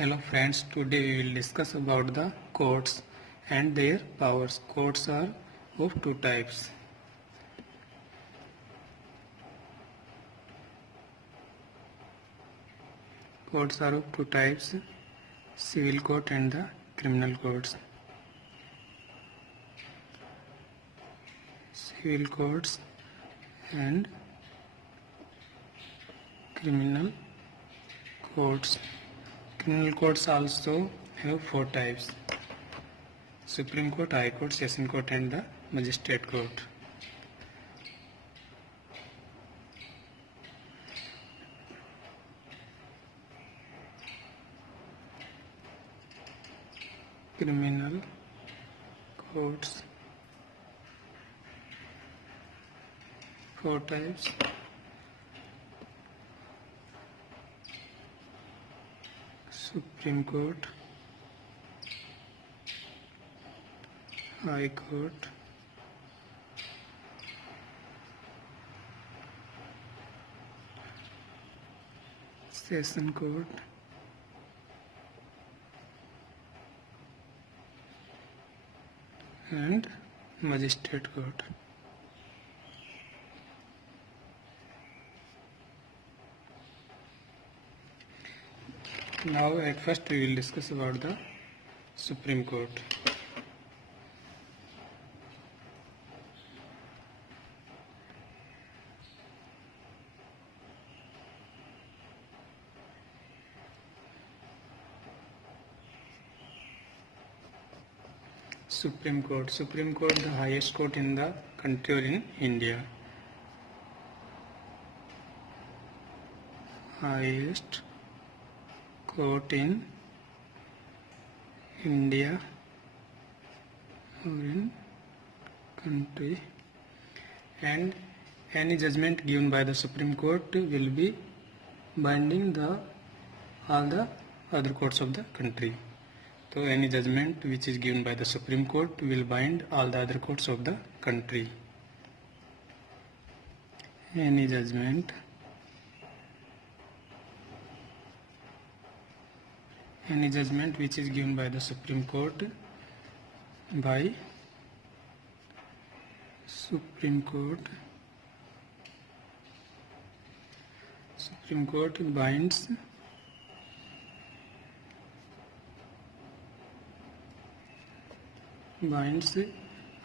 Hello friends, today we will discuss about the courts and their powers. Courts are of two types. Courts are of two types, civil court and the criminal courts. Civil courts and criminal courts. Criminal courts also have four types: Supreme Court, High Court, Session Court and the Magistrate Court. Criminal courts, four types: Supreme Court, High Court, Session Court, and Magistrate Court. Now at first we will discuss about the Supreme Court. Supreme Court. Supreme Court, the highest court in the country or in India. Highest court in India or in country, and any judgment given by the Supreme Court will be binding all the other courts of the country. So any judgment which is given by the Supreme Court will bind all the other courts of the country. Any judgment which is given by the Supreme Court binds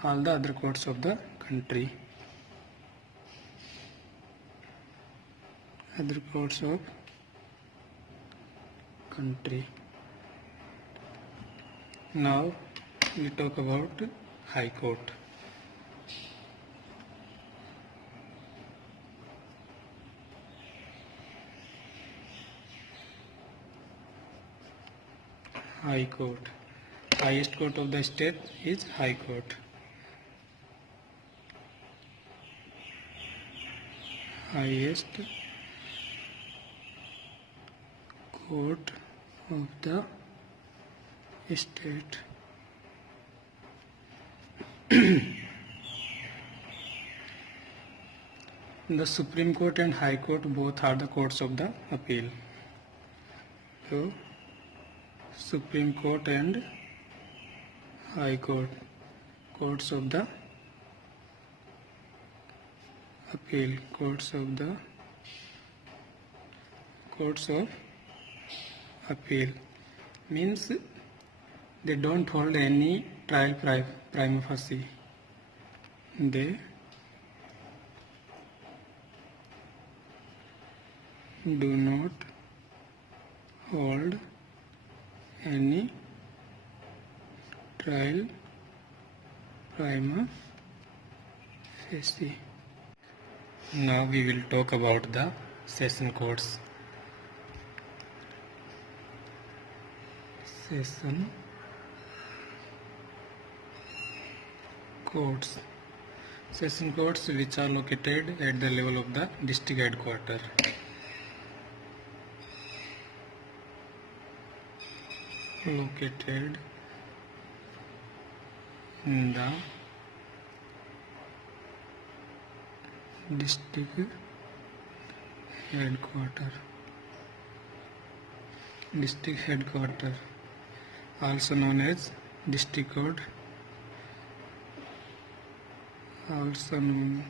all the other courts of the country. Other courts of country. Now we talk about High Court. High Court. Highest court of the state is High Court. Highest court of the state. The Supreme Court and High Court both are the courts of the appeal. So, Supreme Court and High Court, courts of the appeal, courts of appeal means they don't hold any trial prima facie. They do not hold any trial prima facie. Now we will talk about the session courts. Session courts. Session courts which are located at the level of the district headquarters. Located in the district headquarters. district headquarter, also known as district code, also known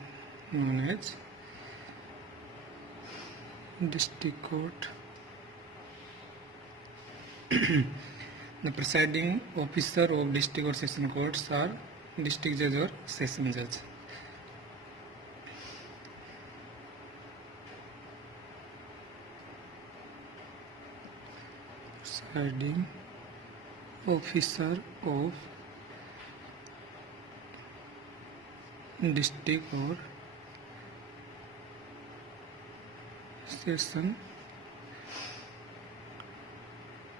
as district court. The presiding officer of district or session courts are district judge or session judge. Presiding officer of district or session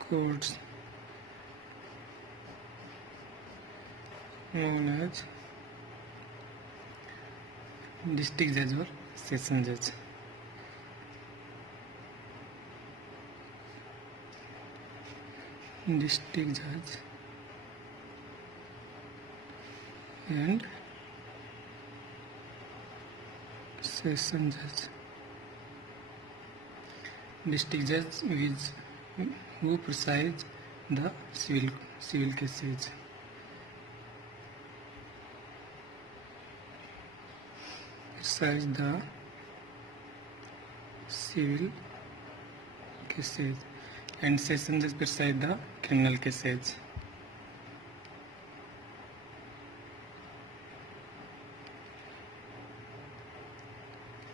courts known as district judge or session judge. District judge and session judge. District judge is who presides the civil cases. Presides the civil cases, and session judge preside the criminal cases.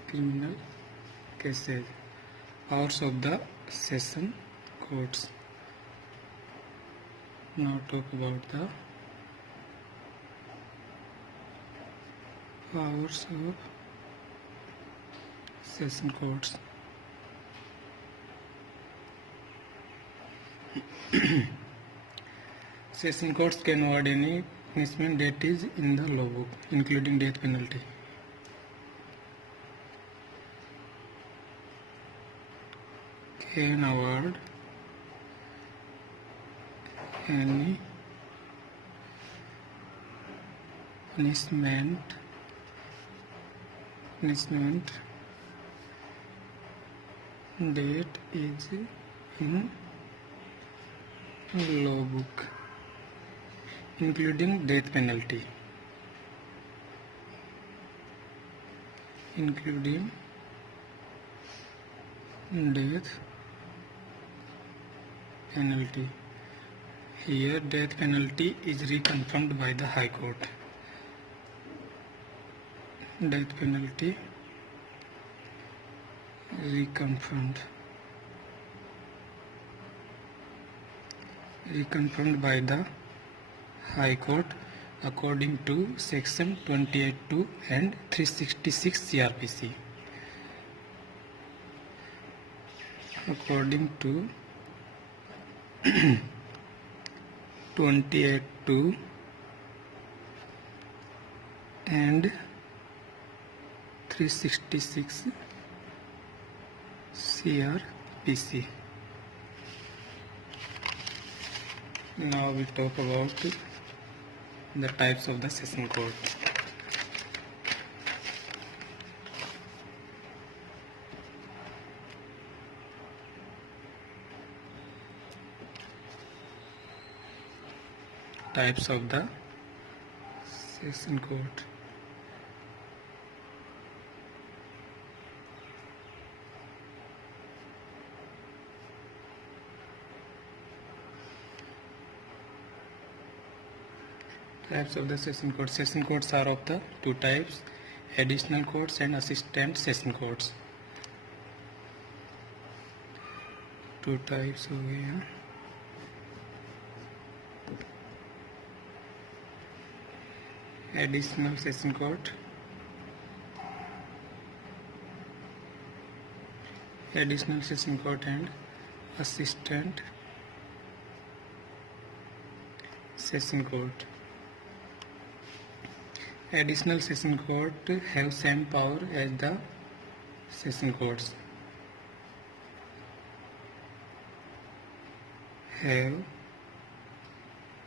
Criminal cases. Powers of the session courts. Now talk about the powers of session courts. Session courts can award any punishment that is in the law book, including death penalty. Can award any punishment that is in law book, including death penalty. Including death penalty. Here death penalty is reconfirmed by the High Court. Death penalty reconfirmed by the High Court according to section 28(2) and 366 CRPC. According to 28(2) and 366 CRPC. Now we talk about the types of the session court. Types of the session court. Types of the session courts. Session courts are of the two types: additional courts and assistant session courts. Two types हो गया. Additional session court, and assistant session court. Additional session court have same power as the session courts. Have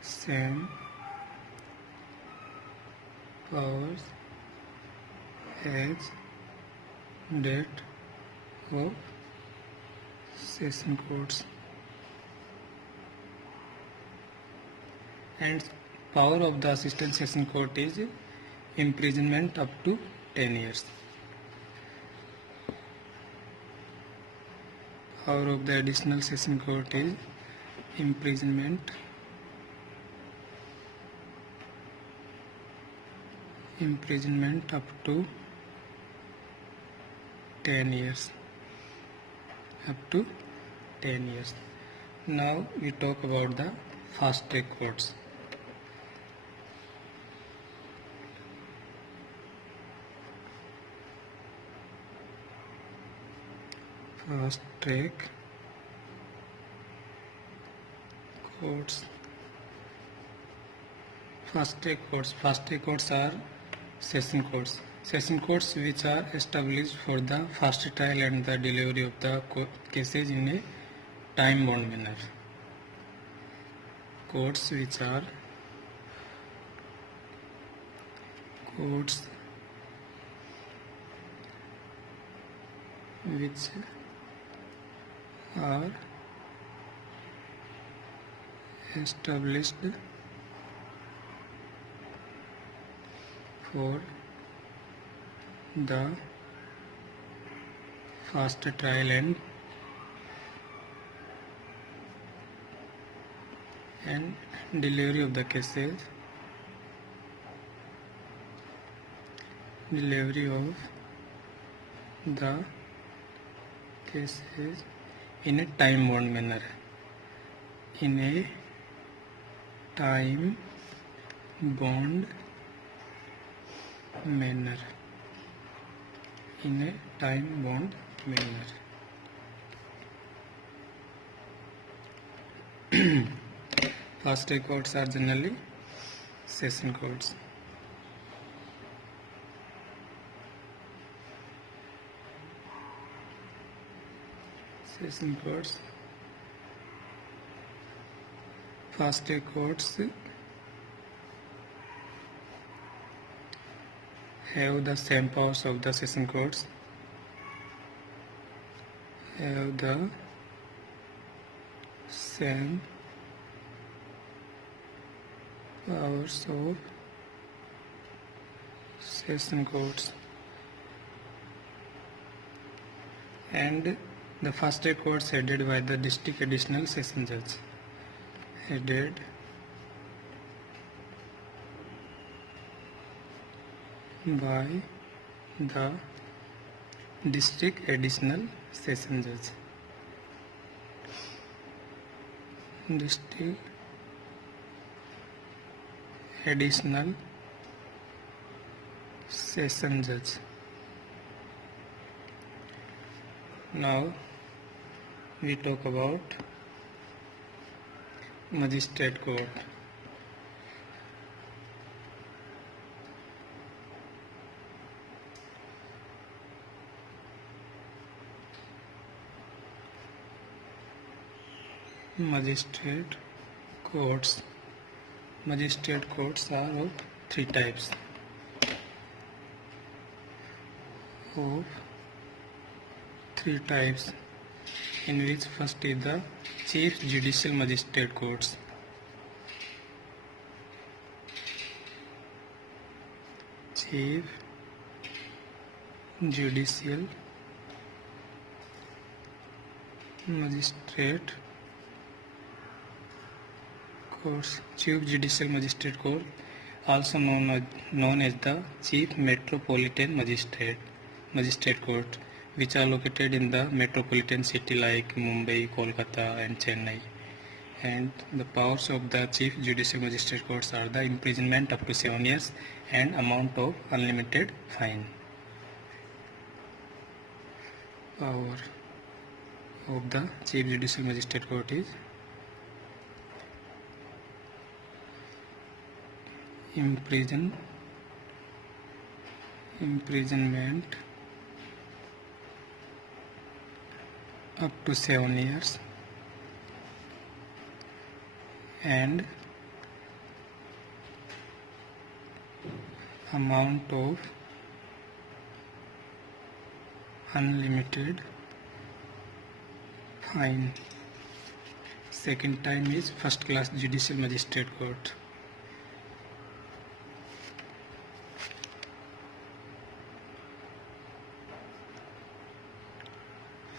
same powers as that of session courts. and power of the assistant session court is imprisonment up to 10 years. Power of the additional session court is imprisonment up to 10 years. Up to 10 years. Now we talk about the fast track courts. Fast track courts. Fast track courts are session courts. Session courts which are established for the fast trial and the delivery of the cases in a time-bound manner. Courts which are established for the fast trial and delivery of the cases in a time-bound manner. In a time-bound manner. Fast track courts are generally session courts. Fast track courts have the same powers of the session courts. And the fast track courts headed by the district additional session judge. By the district additional session judge. District additional session judge. Now we talk about magistrate court. Magistrate courts are of three types. In which first is the Chief Judicial Magistrate courts. Chief Judicial Magistrate courts. Chief Judicial Magistrate Court, also known as the Chief Metropolitan Magistrate Court, which are located in the metropolitan city like Mumbai, Kolkata and Chennai. And the powers of the Chief Judicial Magistrate Courts are the imprisonment up to 7 years and amount of unlimited fine. Power of the Chief Judicial Magistrate Court is imprisonment up to 7 years and amount of unlimited fine. Second time is first class judicial magistrate court.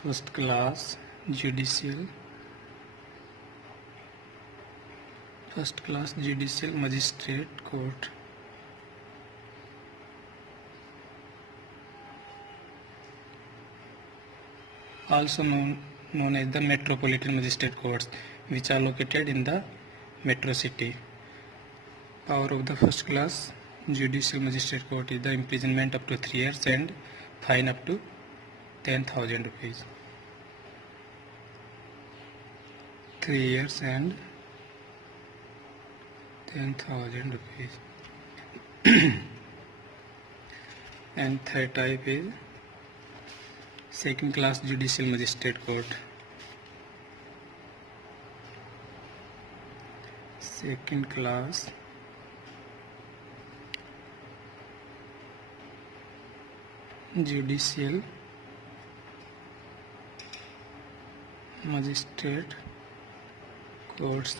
first class judicial magistrate court, also known as the metropolitan magistrate courts, which are located in the metro city. Power of the first class judicial magistrate court is the imprisonment up to 3 years and fine up to 10,000 rupees. 3 years and 10,000 rupees. And third type is second class judicial magistrate court. Second class judicial magistrate courts.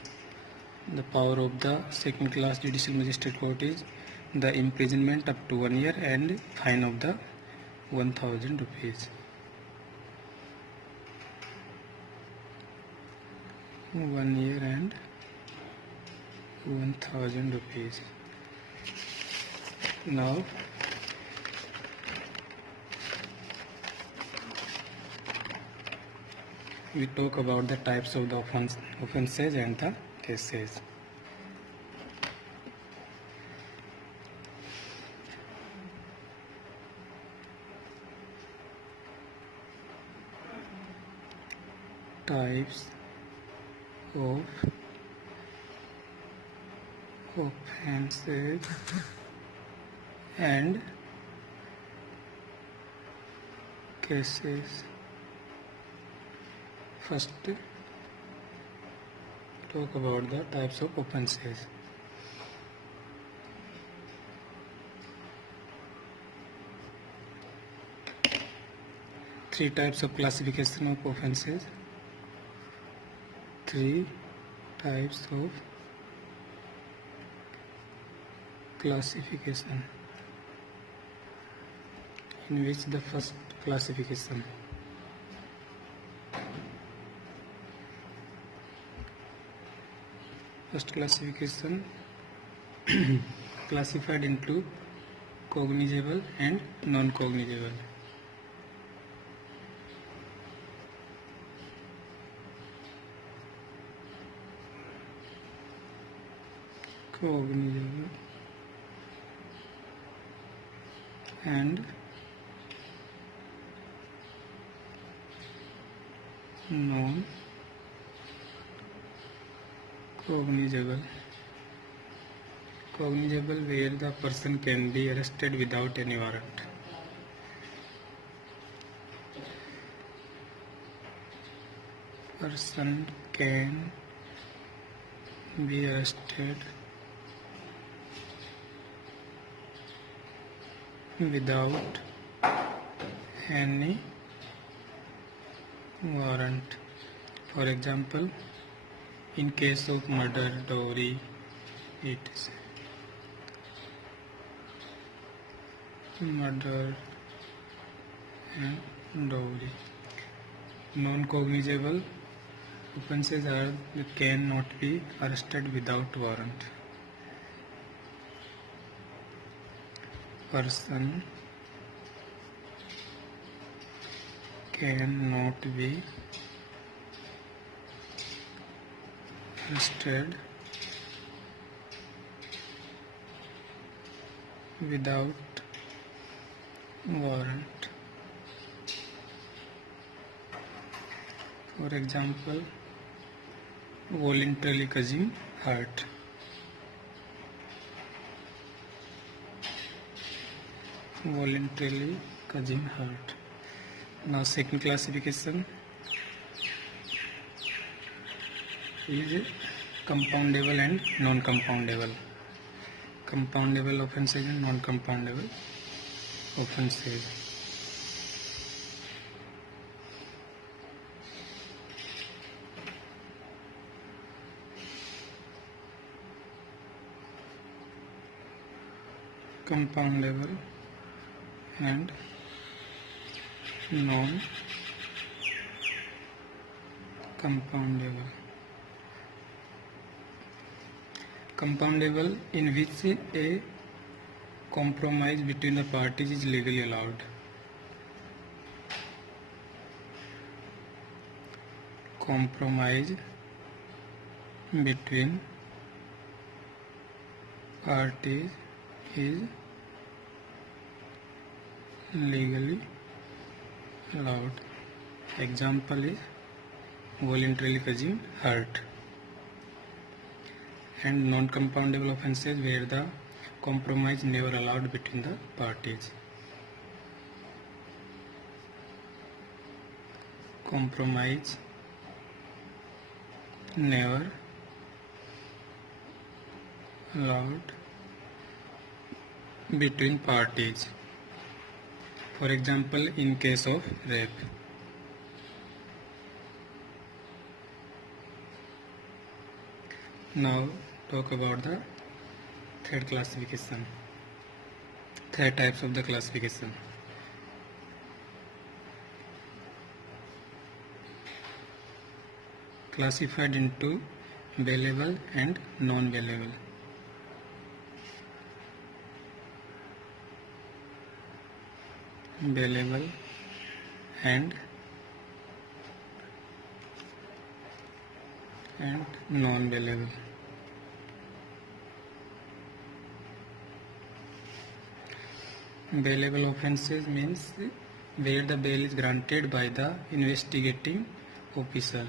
The power of the second class judicial magistrate court is the imprisonment up to 1 year and fine of the 1,000 rupees. 1 year and 1,000 rupees. Now we talk about the types of the offences and the cases. Types of offences and cases. First, talk about the types of offences. Three types of classification of offences. Three types of classification, in which the first classification classified into cognizable and non-cognizable. Cognizable and non-cognizable. Cognizable, where the person can be arrested without any warrant. Person can be arrested without any warrant. For example, in case of murder, dowry, etc. Murder and dowry. Non-cognizable offences are that cannot be arrested without warrant. Person cannot be arrested without warrant. For example, voluntarily causing hurt. Voluntarily causing hurt. Now, second classification is compoundable and non-compoundable. Compoundable offences and non-compoundable offences. Compoundable and non-compoundable. compoundable. Compoundable, in which a compromise between the parties is legally allowed. Compromise between parties is legally allowed. Example is voluntarily causing hurt. And non-compoundable offences where the compromise never allowed between the parties. Compromise never allowed between parties. For example, in case of rape. Now talk about the third classification. Third types of the classification. Classified into bailable and non-bailable. Bailable and non-bailable. Bailable offences means where the bail is granted by the investigating officer.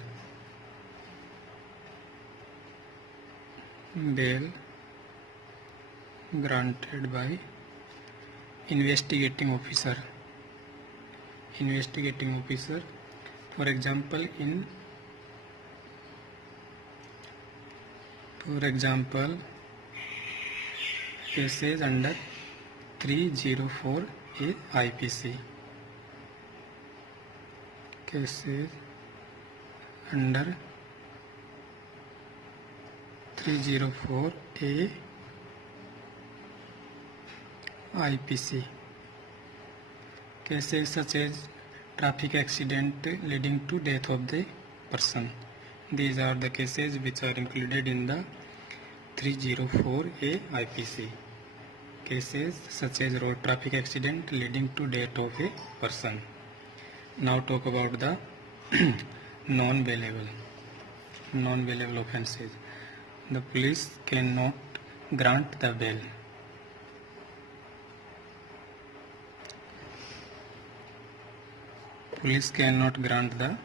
Bail granted by investigating officer. Investigating officer, for example, cases under 304A IPC. Cases under 304A IPC. Cases such as traffic accident leading to death of the person. These are the cases which are included in the 304A IPC. Cases such as road traffic accident leading to death of a person. Now talk about the non-bailable offences. The police cannot grant the bail. Police cannot grant the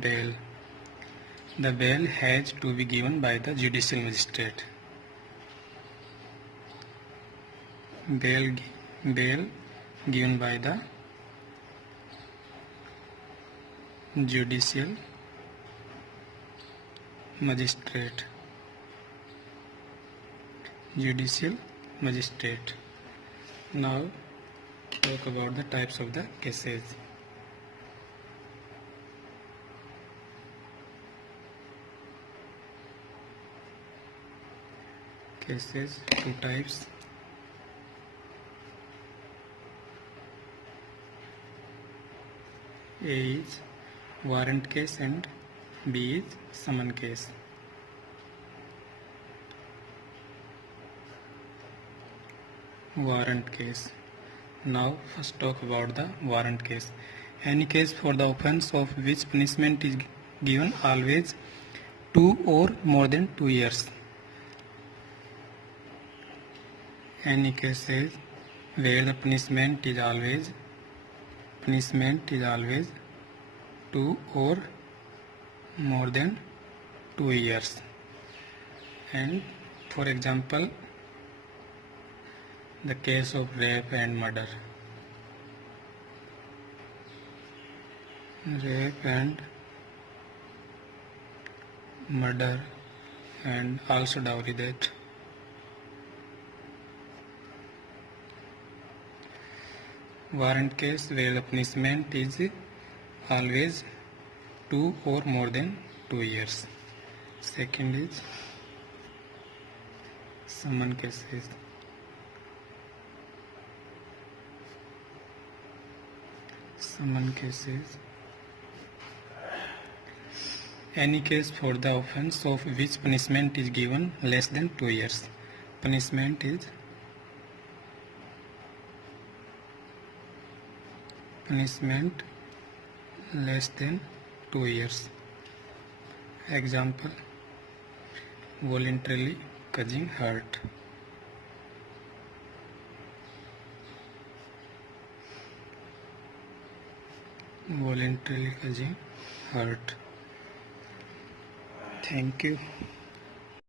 bail. The bail has to be given by the judicial magistrate. Bail given by the judicial magistrate. Now talk about the types of the cases. Cases, two types. A is warrant case and B is summon case. Warrant case. Now first talk about the warrant case. Any case for the offence of which punishment is given always 2 or more than 2 years. Any cases where the punishment is always 2 or more than 2 years. And for example, the case of rape and murder. Rape and murder, and also dowry debt. Warrant case where the punishment is always 2 or more than 2 years. Second is summon cases. Summon cases Any case for the offence of which punishment is given less than 2 years. Punishment is less than 2 years. Example: voluntarily causing hurt. Voluntarily causing hurt. Thank you.